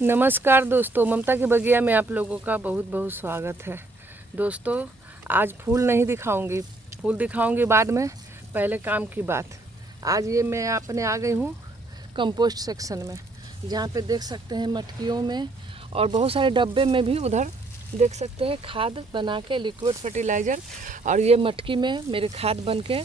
नमस्कार दोस्तों, ममता के बगिया में आप लोगों का बहुत बहुत स्वागत है। दोस्तों, आज फूल नहीं दिखाऊंगी, फूल दिखाऊंगी बाद में। पहले काम की बात। आज ये मैं अपने आ गई हूँ कंपोस्ट सेक्शन में, जहाँ पे देख सकते हैं मटकियों में और बहुत सारे डब्बे में भी उधर देख सकते हैं खाद बना के, लिक्विड फर्टिलाइज़र। और ये मटकी में मेरे खाद बन के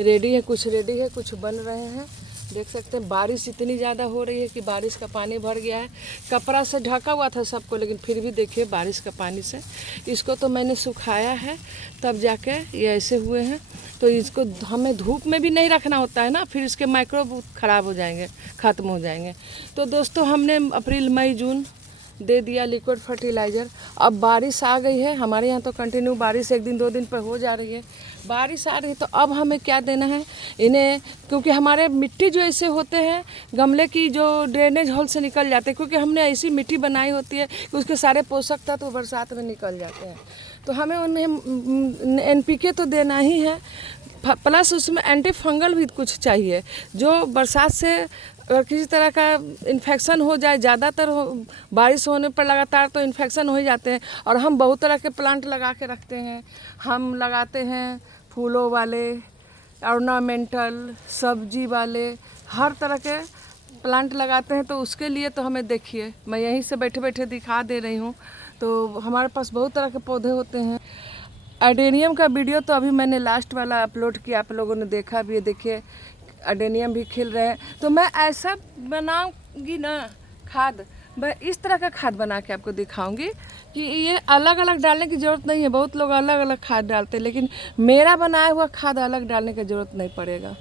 रेडी है, कुछ रेडी है, कुछ बन रहे हैं। देख सकते हैं बारिश इतनी ज़्यादा हो रही है कि बारिश का पानी भर गया है। कपड़ा से ढका हुआ था सबको, लेकिन फिर भी देखिए बारिश का पानी से इसको तो मैंने सुखाया है, तब जाके ये ऐसे हुए हैं। तो इसको हमें धूप में भी नहीं रखना होता है ना, फिर इसके माइक्रोब ख़राब हो जाएंगे, ख़त्म हो जाएंगे। तो दोस्तों, हमने अप्रैल मई जून दे दिया लिक्विड फर्टिलाइज़र। अब बारिश आ गई है, हमारे यहाँ तो कंटिन्यू बारिश 1 दिन 2 दिन पर हो जा रही है। बारिश आ रही है तो अब हमें क्या देना है इन्हें, क्योंकि हमारे मिट्टी जो ऐसे होते हैं गमले की जो ड्रेनेज होल से निकल जाते हैं, क्योंकि हमने ऐसी मिट्टी बनाई होती है कि उसके सारे पोषक तत्व तो बरसात में निकल जाते हैं। तो हमें उन्हें NPK तो देना ही है, प्लस उसमें एंटी फंगल भी कुछ चाहिए। जो बरसात से अगर किसी तरह का इन्फेक्शन हो जाए, ज़्यादातर बारिश होने पर लगातार तो इन्फेक्शन हो ही जाते हैं। और हम बहुत तरह के प्लांट लगा के रखते हैं। हम लगाते हैं फूलों वाले, ऑर्नामेंटल, सब्जी वाले, हर तरह के प्लांट लगाते हैं। तो उसके लिए तो हमें देखिए, मैं यहीं से बैठे बैठे दिखा दे रही हूँ। तो हमारे पास बहुत तरह के पौधे होते हैं। एडेनियम का वीडियो तो अभी मैंने लास्ट वाला अपलोड किया, आप लोगों ने देखा भी है। देखिए एडेनियम भी खिल रहे हैं। तो मैं ऐसा बनाऊंगी ना खाद, मैं इस तरह का खाद बना के आपको दिखाऊंगी कि ये अलग अलग डालने की ज़रूरत नहीं है। बहुत लोग अलग अलग खाद डालते हैं, लेकिन मेरा बनाया हुआ खाद अलग डालने की ज़रूरत नहीं पड़ेगा।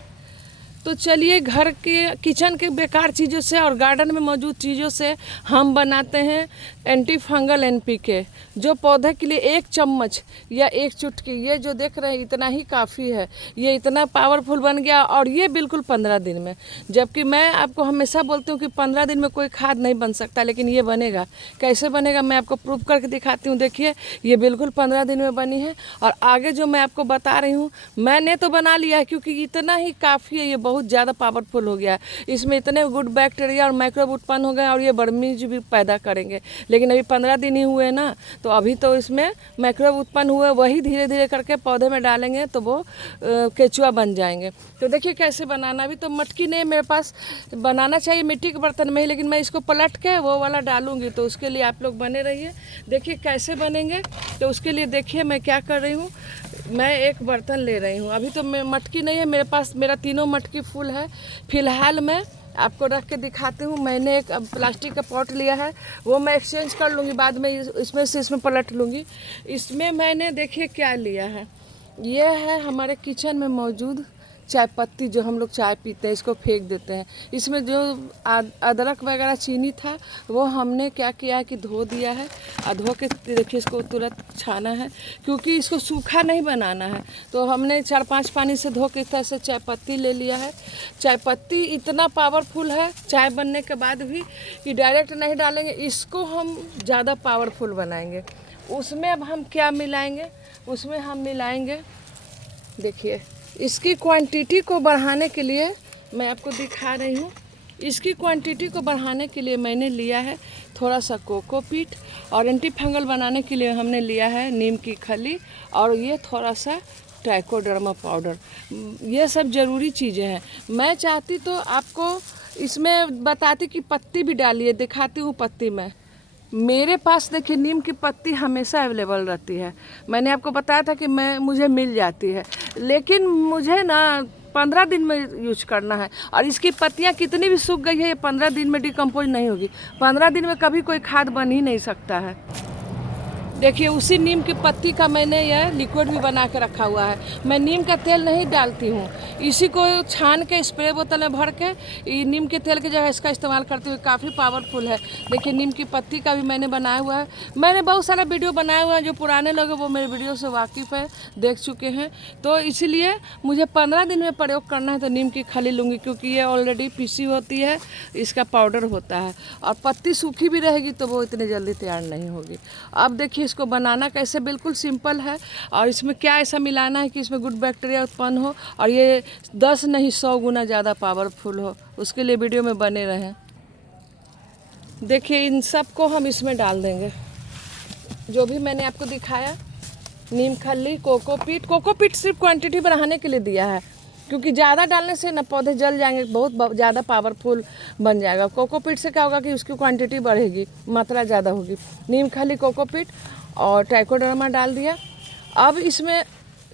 तो चलिए, घर के किचन के बेकार चीज़ों से और गार्डन में मौजूद चीज़ों से हम बनाते हैं एंटी फंगल NPK, जो पौधे के लिए 1 चम्मच या 1 चुटकी, ये जो देख रहे हैं इतना ही काफ़ी है। ये इतना पावरफुल बन गया, और ये बिल्कुल 15 दिन में। जबकि मैं आपको हमेशा बोलती हूँ कि 15 दिन में कोई खाद नहीं बन सकता, लेकिन ये बनेगा। कैसे बनेगा मैं आपको प्रूव करके दिखाती हूँ। देखिए, ये बिल्कुल 15 दिन में बनी है। और आगे जो मैं आपको बता रही हूँ, मैंने तो बना लिया है, क्योंकि इतना ही काफ़ी है। ये बहुत ज़्यादा पावरफुल हो गया है। इसमें इतने गुड बैक्टीरिया और माइक्रोब उत्पन्न हो गए, और ये वर्मीज भी पैदा करेंगे। लेकिन अभी 15 दिन ही हुए ना, तो अभी तो इसमें माइक्रोब उत्पन्न हुए, वही धीरे धीरे करके पौधे में डालेंगे तो वो केचुआ बन जाएंगे। तो देखिए कैसे बनाना। अभी तो मटकी नहीं मेरे पास, बनाना चाहिए मिट्टी के बर्तन में ही, लेकिन मैं इसको पलट के वो वाला डालूंगी। तो उसके लिए आप लोग बने रहिए, देखिए कैसे बनेंगे। तो उसके लिए देखिए मैं क्या कर रही हूँ। मैं एक बर्तन ले रही हूँ। अभी तो मैं मटकी नहीं है मेरे पास, मेरा तीनों मटकी फुल है। फिलहाल मैं आपको रख के दिखाती हूँ। मैंने एक प्लास्टिक का पॉट लिया है, वो मैं एक्सचेंज कर लूँगी बाद में, इसमें से इसमें पलट लूँगी। इसमें मैंने देखिए क्या लिया है। ये है हमारे किचन में मौजूद चाय पत्ती, जो हम लोग चाय पीते हैं, इसको फेंक देते हैं। इसमें जो अदरक वगैरह चीनी था, वो हमने क्या किया है कि धो दिया है। और धो के देखिए इसको तुरंत छाना है, क्योंकि इसको सूखा नहीं बनाना है। तो हमने 4-5 पानी से धो के इस तरह से चाय पत्ती ले लिया है। चाय पत्ती इतना पावरफुल है चाय बनने के बाद भी, कि डायरेक्ट नहीं डालेंगे, इसको हम ज़्यादा पावरफुल बनाएंगे। उसमें अब हम क्या मिलाएंगे, उसमें हम मिलाएंगे, देखिए इसकी क्वांटिटी को बढ़ाने के लिए मैं आपको दिखा रही हूँ। इसकी क्वांटिटी को बढ़ाने के लिए मैंने लिया है थोड़ा सा कोकोपीट, और एंटी फंगल बनाने के लिए हमने लिया है नीम की खली, और ये थोड़ा सा ट्राइकोडर्मा पाउडर। ये सब ज़रूरी चीज़ें हैं। मैं चाहती तो आपको इसमें बताती कि पत्ती भी डालिए, दिखाती हूँ पत्ती में। मेरे पास देखिए नीम की पत्ती हमेशा अवेलेबल रहती है। मैंने आपको बताया था कि मुझे मिल जाती है, लेकिन मुझे ना 15 दिन में यूज करना है। और इसकी पत्तियां कितनी भी सूख गई है, ये 15 दिन में डिकम्पोज नहीं होगी। 15 दिन में कभी कोई खाद बन ही नहीं सकता है। देखिए उसी नीम की पत्ती का मैंने यह लिक्विड भी बना के रखा हुआ है। मैं नीम का तेल नहीं डालती हूँ, इसी को छान के स्प्रे बोतल में भर के नीम के तेल की जगह इसका इस्तेमाल करती हूँ। काफ़ी पावरफुल है। देखिए नीम की पत्ती का भी मैंने बनाया हुआ है। मैंने बहुत सारा वीडियो बनाया हुआ है, जो पुराने लोग हैं वो मेरे वीडियो से वाकिफ़ है, देख चुके हैं। तो इसीलिए मुझे 15 दिन में प्रयोग करना है, तो नीम की खली लूँगी, क्योंकि ये ऑलरेडी पीसी होती है, इसका पाउडर होता है। और पत्ती सूखी भी रहेगी तो वो इतनी जल्दी तैयार नहीं होगी। अब देखिए इसको बनाना कैसे, बिल्कुल सिंपल है। और इसमें क्या ऐसा मिलाना है कि इसमें गुड बैक्टीरिया उत्पन्न हो और ये 10 नहीं 100 गुना ज़्यादा पावरफुल हो। उसके लिए वीडियो में बने रहें। देखिए इन सब को हम इसमें डाल देंगे, जो भी मैंने आपको दिखाया, नीम खली, कोकोपीट सिर्फ क्वांटिटी बढ़ाने के लिए दिया है, क्योंकि ज़्यादा डालने से ना पौधे जल जाएंगे, बहुत ज़्यादा पावरफुल बन जाएगा। कोकोपीट से क्या होगा कि उसकी क्वांटिटी बढ़ेगी, मात्रा ज़्यादा होगी। नीम खली, कोकोपीट और ट्राइकोडर्मा डाल दिया। अब इसमें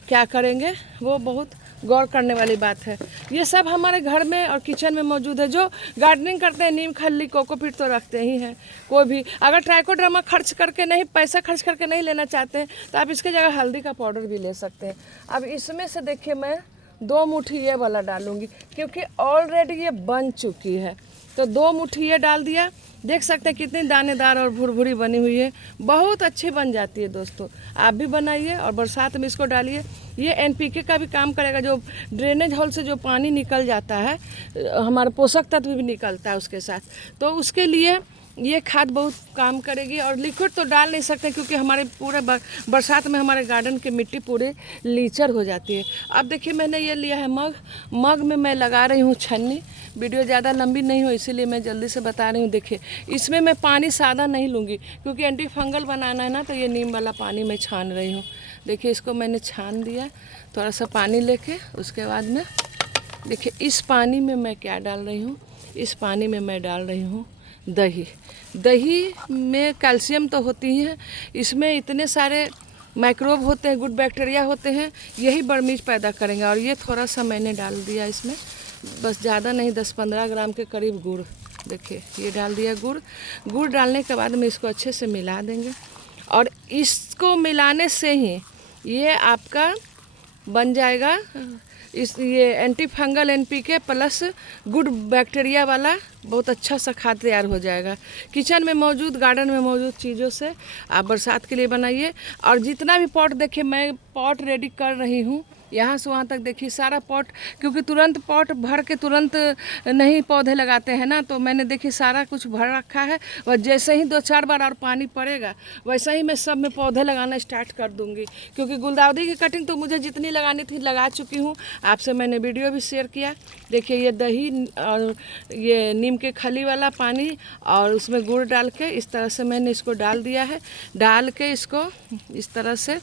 क्या करेंगे वो बहुत गौर करने वाली बात है। ये सब हमारे घर में और किचन में मौजूद है। जो गार्डनिंग करते हैं नीम खली, कोकोपीट तो रखते ही हैं। कोई भी अगर ट्राइकोडर्मा पैसा खर्च करके नहीं लेना चाहते हैं तो आप इसके जगह हल्दी का पाउडर भी ले सकते हैं। अब इसमें से देखिए मैं 2 मुट्ठी ये वाला डालूंगी, क्योंकि ऑलरेडी ये बन चुकी है। तो 2 मुट्ठी ये डाल दिया। देख सकते हैं कितनी दानेदार और भुरभुरी बनी हुई है, बहुत अच्छी बन जाती है दोस्तों। आप भी बनाइए और बरसात में इसको डालिए। ये एनपीके का भी काम करेगा, जो ड्रेनेज होल से जो पानी निकल जाता है, हमारा पोषक तत्व भी निकलता है उसके साथ, तो उसके लिए ये खाद बहुत काम करेगी। और लिक्विड तो डाल नहीं सकते क्योंकि हमारे पूरे बरसात में हमारे गार्डन की मिट्टी पूरी लीचर हो जाती है। अब देखिए मैंने ये लिया है मग में मैं लगा रही हूँ छन्नी। वीडियो ज़्यादा लंबी नहीं हो इसीलिए मैं जल्दी से बता रही हूँ। देखिए इसमें मैं पानी सादा नहीं लूँगी, क्योंकि एंटी फंगल बनाना है ना, तो ये नीम वाला पानी मैं छान रही हूँ। देखिए इसको मैंने छान दिया, थोड़ा सा पानी लेके उसके बाद में देखिए इस पानी में मैं क्या डाल रही हूँ। इस पानी में मैं डाल रही हूँ दही में कैल्शियम तो होती है, इसमें इतने सारे माइक्रोब होते हैं, गुड बैक्टीरिया होते हैं, यही बर्मीज पैदा करेंगे। और ये थोड़ा सा मैंने डाल दिया इसमें, बस ज़्यादा नहीं, 10-15 ग्राम के करीब गुड़। देखिए ये डाल दिया गुड़ डालने के बाद में इसको अच्छे से मिला देंगे। और इसको मिलाने से ही ये आपका बन जाएगा ये anti fungal NPK plus good bacteria वाला बहुत अच्छा सा खाद तैयार हो जाएगा। किचन में मौजूद, गार्डन में मौजूद चीज़ों से आप बरसात के लिए बनाइए। और जितना भी पॉट, देखिए मैं पॉट रेडी कर रही हूँ, यहाँ से वहाँ तक देखिए सारा पॉट, क्योंकि तुरंत पॉट भर के तुरंत नहीं पौधे लगाते हैं ना, तो मैंने देखिए सारा कुछ भर रखा है। और जैसे ही 2-4 बार और पानी पड़ेगा वैसे ही मैं सब में पौधे लगाना स्टार्ट कर दूँगी, क्योंकि गुलदाउदी की कटिंग तो मुझे जितनी लगानी थी लगा चुकी हूँ। आपसे मैंने वीडियो भी शेयर किया। देखिए ये दही और ये नीम के खली वाला पानी और उसमें गुड़ डाल के इस तरह से मैंने इसको डाल दिया है। डाल के इसको इस तरह से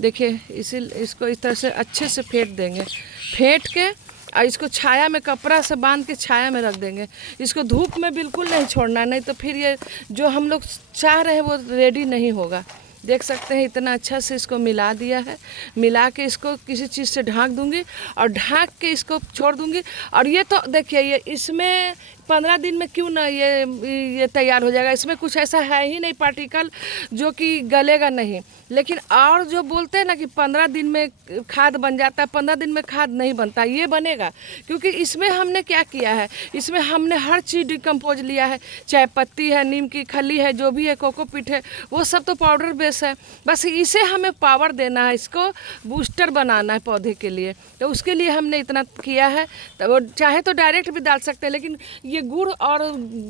देखिए इसको इस तरह से अच्छे से फेंट देंगे। फेंट के और इसको छाया में कपड़ा से बांध के छाया में रख देंगे। इसको धूप में बिल्कुल नहीं छोड़ना, नहीं तो फिर ये जो हम लोग चाह रहे हैं वो रेडी नहीं होगा। देख सकते हैं इतना अच्छा से इसको मिला दिया है। मिला के इसको किसी चीज़ से ढक दूंगी और ढक के इसको छोड़ दूंगी। और ये तो देखिए ये इसमें 15 दिन में क्यों ना ये तैयार हो जाएगा। इसमें कुछ ऐसा है ही नहीं पार्टिकल जो कि गलेगा नहीं। लेकिन और जो बोलते हैं ना कि 15 दिन में खाद बन जाता है, 15 दिन में खाद नहीं बनता, ये बनेगा। क्योंकि इसमें हमने क्या किया है, इसमें हमने हर चीज़ डिकम्पोज लिया है। चाय पत्ती है, नीम की खली है, जो भी है, कोकोपीट है, वो सब तो पाउडर बेस है। बस इसे हमें पावर देना है, इसको बूस्टर बनाना है पौधे के लिए। तो उसके लिए हमने इतना किया है। तो वो चाहे तो डायरेक्ट भी डाल सकते हैं, लेकिन ये गुड़ और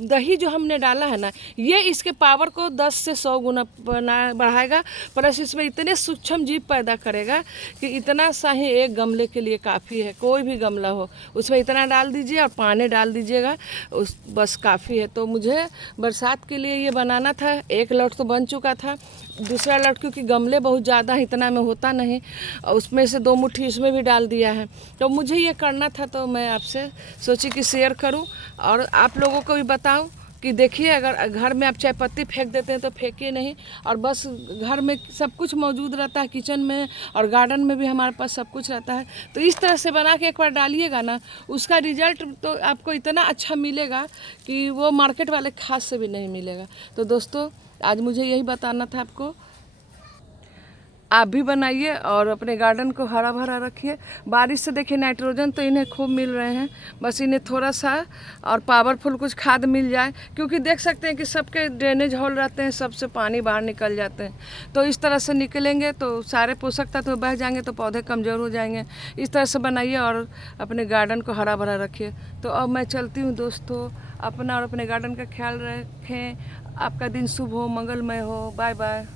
दही जो हमने डाला है ना, ये इसके पावर को 10 से 100 गुना बढ़ाएगा। प्लस इसमें इतने सूक्ष्म जीव पैदा करेगा कि इतना सा ही एक गमले के लिए काफ़ी है। कोई भी गमला हो उसमें इतना डाल दीजिए और पानी डाल दीजिएगा, उस बस काफ़ी है। तो मुझे बरसात के लिए ये बनाना था। एक लॉट तो बन चुका था, दूसरा लॉट क्योंकि गमले बहुत ज़्यादा इतना में होता नहीं, उसमें से 2 मुट्ठी इसमें भी डाल दिया है। तो मुझे ये करना था, तो मैं आपसे सोची कि शेयर करूं और आप लोगों को भी बताऊं कि देखिए अगर घर में आप चाय पत्ती फेंक देते हैं तो फेंकिए नहीं। और बस घर में सब कुछ मौजूद रहता है, किचन में और गार्डन में भी हमारे पास सब कुछ रहता है। तो इस तरह से बना के एक बार डालिएगा ना, उसका रिजल्ट तो आपको इतना अच्छा मिलेगा कि वो मार्केट वाले खाद से भी नहीं मिलेगा। तो दोस्तों आज मुझे यही बताना था आपको। आप भी बनाइए और अपने गार्डन को हरा भरा रखिए। बारिश से देखिए नाइट्रोजन तो इन्हें खूब मिल रहे हैं, बस इन्हें थोड़ा सा और पावरफुल कुछ खाद मिल जाए, क्योंकि देख सकते हैं कि सबके ड्रेनेज होल रहते हैं, सबसे पानी बाहर निकल जाते हैं। तो इस तरह से निकलेंगे तो सारे पोषक तत्व बह जाएंगे, तो पौधे कमज़ोर हो जाएंगे। इस तरह से बनाइए और अपने गार्डन को हरा भरा रखिए। तो अब मैं चलती हूँ दोस्तों, अपना और अपने गार्डन का ख्याल रखें। आपका दिन शुभ हो, मंगलमय हो। Bye bye.